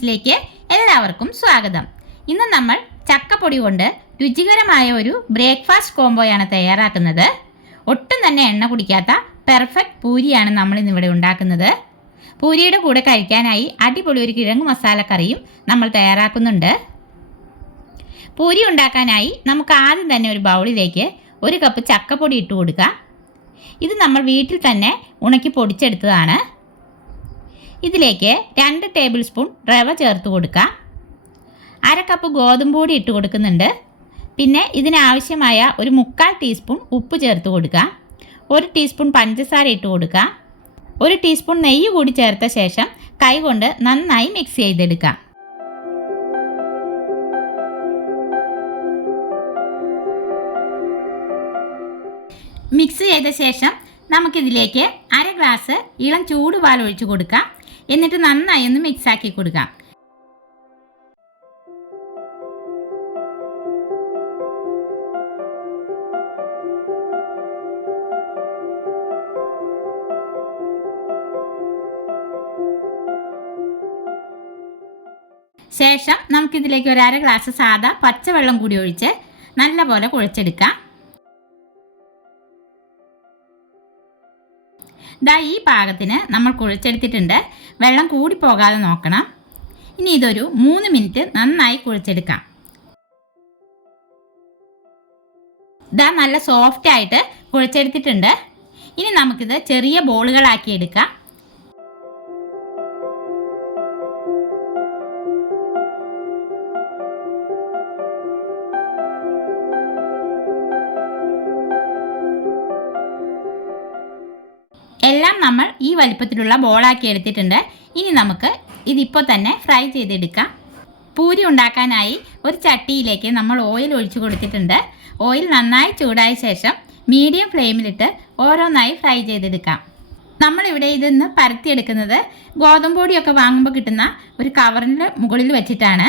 കിച്ചൺസിലേക്ക് എല്ലാവർക്കും സ്വാഗതം. ഇന്ന് നമ്മൾ ചക്കപ്പൊടി കൊണ്ട് രുചികരമായ ഒരു ബ്രേക്ക്ഫാസ്റ്റ് കോംബോയാണ് തയ്യാറാക്കുന്നത്. ഒട്ടും തന്നെ എണ്ണ കുടിക്കാത്ത പെർഫെക്റ്റ് പൂരിയാണ് നമ്മൾ ഇന്നിവിടെ ഉണ്ടാക്കുന്നത്. പൂരിയുടെ കൂടെ കഴിക്കാനായി അടിപൊളി ഒരു കിഴങ്ങ് മസാലക്കറിയും നമ്മൾ തയ്യാറാക്കുന്നുണ്ട്. പൂരി ഉണ്ടാക്കാനായി നമുക്ക് ആദ്യം തന്നെ ഒരു ബൗളിലേക്ക് ഒരു കപ്പ് ചക്കപ്പൊടി ഇട്ട് കൊടുക്കാം. ഇത് നമ്മൾ വീട്ടിൽ തന്നെ ഉണക്കി പൊടിച്ചെടുത്തതാണ്. ഇതിലേക്ക് രണ്ട് ടേബിൾ സ്പൂൺ റവ ചേർത്ത് കൊടുക്കാം. അര കപ്പ് ഗോതമ്പ് പൊടി ഇട്ട് കൊടുക്കുന്നുണ്ട്. പിന്നെ ഇതിനാവശ്യമായ ഒരു മുക്കാൽ ടീസ്പൂൺ ഉപ്പ് ചേർത്ത് കൊടുക്കാം. ഒരു ടീസ്പൂൺ പഞ്ചസാര ഇട്ട് കൊടുക്കാം. ഒരു ടീസ്പൂൺ നെയ്യ് കൂടി ചേർത്ത ശേഷം കൈകൊണ്ട് നന്നായി മിക്സ് ചെയ്തെടുക്കാം. മിക്സ് ചെയ്ത ശേഷം നമുക്കിതിലേക്ക് അര ഗ്ലാസ് ഇളം ചൂടുപാൽ ഒഴിച്ചു കൊടുക്കാം. എന്നിട്ട് നന്നായി ഒന്ന് മിക്സ് ആക്കി കൊടുക്കാം. ശേഷം നമുക്കിതിലേക്ക് ഒരു അര ഗ്ലാസ് സാധാ പച്ചവെള്ളം കൂടി ഒഴിച്ച് നല്ലപോലെ കുഴച്ചെടുക്കാം. ദാ ഈ പാകത്തിന് നമ്മൾ കുഴച്ചെടുത്തിട്ടുണ്ട്. വെള്ളം കൂടി പോകാതെ നോക്കണം. ഇനി ഇതൊരു മൂന്ന് മിനിറ്റ് നന്നായി കുഴച്ചെടുക്കാം. ദാ നല്ല സോഫ്റ്റ് ആയിട്ട് കുഴച്ചെടുത്തിട്ടുണ്ട്. ഇനി നമുക്കിത് ചെറിയ ബോളുകളാക്കി എടുക്കാം. നമ്മൾ ഈ വലിപ്പത്തിലുള്ള ബോളാക്കി എടുത്തിട്ടുണ്ട്. ഇനി നമുക്ക് ഇതിപ്പോൾ തന്നെ ഫ്രൈ ചെയ്തെടുക്കാം. പൂരി ഉണ്ടാക്കാനായി ഒരു ചട്ടിയിലേക്ക് നമ്മൾ ഓയിൽ ഒഴിച്ചു കൊടുത്തിട്ടുണ്ട്. ഓയിൽ നന്നായി ചൂടായ ശേഷം മീഡിയം ഫ്ലെയിമിലിട്ട് ഓരോന്നായി ഫ്രൈ ചെയ്തെടുക്കാം. നമ്മളിവിടെ ഇതിന്ന് പരത്തിയെടുക്കുന്നത് ഗോതമ്പ് പൊടിയൊക്കെ വാങ്ങുമ്പോൾ കിട്ടുന്ന ഒരു കവറിന്റെ മുകളിൽ വെച്ചിട്ടാണ്.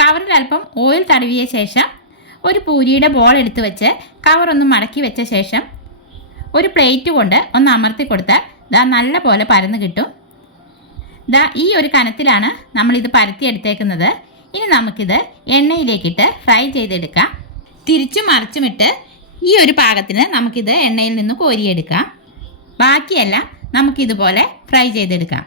കവറിൽ അല്പം ഓയിൽ തടവിയ ശേഷം ഒരു പൂരിയുടെ ബോൾ എടുത്ത് വെച്ച് കവറൊന്ന് മടക്കി വെച്ച ശേഷം ഒരു പ്ലേറ്റ് കൊണ്ട് ഒന്ന് അമർത്തി കൊടുത്താൽ ദാ നല്ല പോലെ പരന്ന് കിട്ടും. ദാ ഈ ഒരു കനത്തിലാണ് നമ്മളിത് പരത്തിയെടുത്തേക്കുന്നത് ഇനി നമുക്കിത് എണ്ണയിലേക്കിട്ട് ഫ്രൈ ചെയ്തെടുക്കാം. തിരിച്ചും മറിച്ചുമിട്ട് ഈ ഒരു പാകത്തിന് നമുക്കിത് എണ്ണയിൽ നിന്ന് കോരിയെടുക്കാം. ബാക്കിയെല്ലാം നമുക്കിതുപോലെ ഫ്രൈ ചെയ്തെടുക്കാം.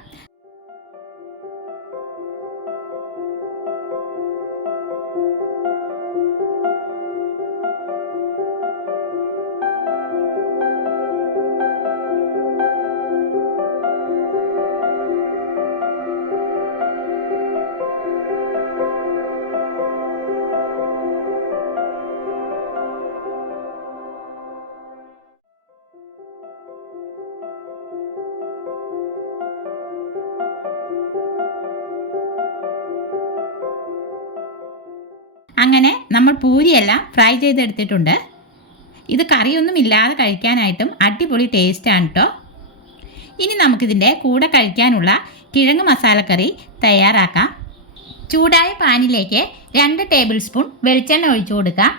നമ്മൾ പൂരിയെല്ലാം ഫ്രൈ ചെയ്തെടുത്തിട്ടുണ്ട്. ഇത് കറിയൊന്നും ഇല്ലാതെ കഴിക്കാനായിട്ടും അടിപൊളി ടേസ്റ്റാണ് കേട്ടോ ഇനി നമുക്കിതിന്റെ കൂടെ കഴിക്കാനുള്ള കിഴങ്ങ് മസാലക്കറി തയ്യാറാക്കാം. ചൂടായ പാനിലേക്ക് രണ്ട് ടേബിൾ സ്പൂൺ വെളിച്ചെണ്ണ ഒഴിച്ചു കൊടുക്കാം.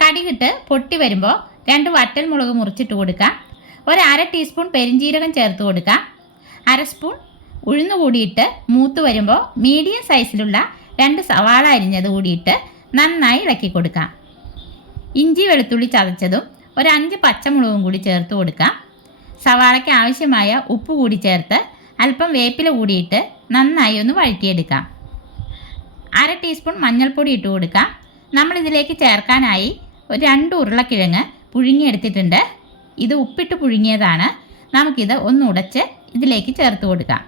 കടികിട്ട് പൊട്ടി വരുമ്പോൾ രണ്ട് വറ്റൽ മുളക് മുറിച്ചിട്ട് കൊടുക്കാം. ഒരു അര ടീസ്പൂൺ പെരിഞ്ജീരകം ചേർത്ത് കൊടുക്കാം. അര സ്പൂൺ ഉഴുന്ന് കൂടിയിട്ട് മൂത്ത് വരുമ്പോൾ മീഡിയം സൈസിലുള്ള രണ്ട് സവാള അരിഞ്ഞത് കൂടിയിട്ട് നന്നായി ഇളക്കി കൊടുക്കാം. ഇഞ്ചി വെളുത്തുള്ളി ചതച്ചതും ഒരു അഞ്ച് പച്ചമുളകും കൂടി ചേർത്ത് കൊടുക്കാം. സവാളയ്ക്ക് ആവശ്യമായ ഉപ്പ് കൂടി ചേർത്ത് അല്പം വേപ്പില കൂടിയിട്ട് നന്നായി ഒന്ന് വഴറ്റിയെടുക്കാം. അര ടീസ്പൂൺ മഞ്ഞൾപ്പൊടി ഇട്ട് കൊടുക്കാം. നമ്മളിതിലേക്ക് ചേർക്കാനായി ഒരു രണ്ട് ഉരുളക്കിഴങ്ങ് പുഴുങ്ങിയെടുത്തിട്ടുണ്ട്. ഇത് ഉപ്പിട്ട് പുഴുങ്ങിയതാണ്. നമുക്കിത് ഒന്ന് ഉടച്ച് ഇതിലേക്ക് ചേർത്ത് കൊടുക്കാം.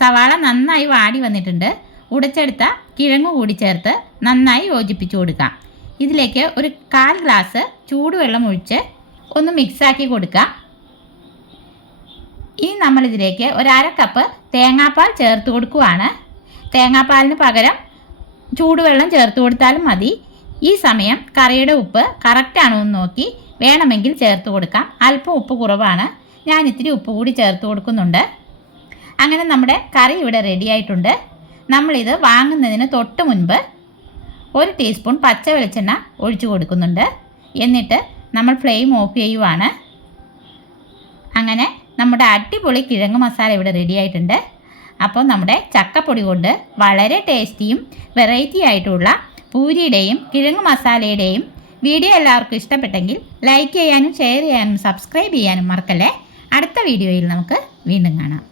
സവാള നന്നായി വാടി വന്നിട്ടുണ്ട്. ഉടച്ചെടുത്ത കിഴങ്ങ് കൂടി ചേർത്ത് നന്നായി യോജിപ്പിച്ചു കൊടുക്കാം. ഇതിലേക്ക് ഒരു കാൽ ഗ്ലാസ് ചൂടുവെള്ളം ഒഴിച്ച് ഒന്ന് മിക്സാക്കി കൊടുക്കാം. ഇനി നമ്മളിതിലേക്ക് ഒരര കപ്പ് തേങ്ങാപ്പാൽ ചേർത്ത് കൊടുക്കുവാണ്. തേങ്ങാപ്പാലിന് പകരം ചൂടുവെള്ളം ചേർത്ത് കൊടുത്താലും മതി. ഈ സമയം കറിയുടെ ഉപ്പ് കറക്റ്റാണോ എന്ന് നോക്കി വേണമെങ്കിൽ ചേർത്ത് കൊടുക്കാം. അല്പം ഉപ്പ് കുറവാണ്. ഞാൻ ഇത്തിരി ഉപ്പ് കൂടി ചേർത്ത് കൊടുക്കുന്നുണ്ട്. അങ്ങനെ നമ്മുടെ കറി ഇവിടെ റെഡി ആയിട്ടുണ്ട്. നമ്മളിത് വാങ്ങുന്നതിന് തൊട്ട് മുൻപ് ഒരു ടീസ്പൂൺ പച്ച വെളിച്ചെണ്ണ ഒഴിച്ചു കൊടുക്കുന്നുണ്ട്. എന്നിട്ട് നമ്മൾ ഫ്ലെയിം ഓഫ് ചെയ്യുവാണ്. അങ്ങനെ നമ്മുടെ അടിപൊളി കിഴങ്ങ് മസാല ഇവിടെ റെഡി ആയിട്ടുണ്ട്. അപ്പോൾ നമ്മുടെ ചക്കപ്പൊടി കൊണ്ട് വളരെ ടേസ്റ്റിയും വെറൈറ്റി ആയിട്ടുള്ള പൂരിയുടെയും കിഴങ്ങ് മസാലയുടെയും വീഡിയോ എല്ലാവർക്കും ഇഷ്ടപ്പെട്ടെങ്കിൽ ലൈക്ക് ചെയ്യാനും ഷെയർ ചെയ്യാനും സബ്സ്ക്രൈബ് ചെയ്യാനും മറക്കല്ലേ? അടുത്ത വീഡിയോയിൽ നമുക്ക് വീണ്ടും കാണാം.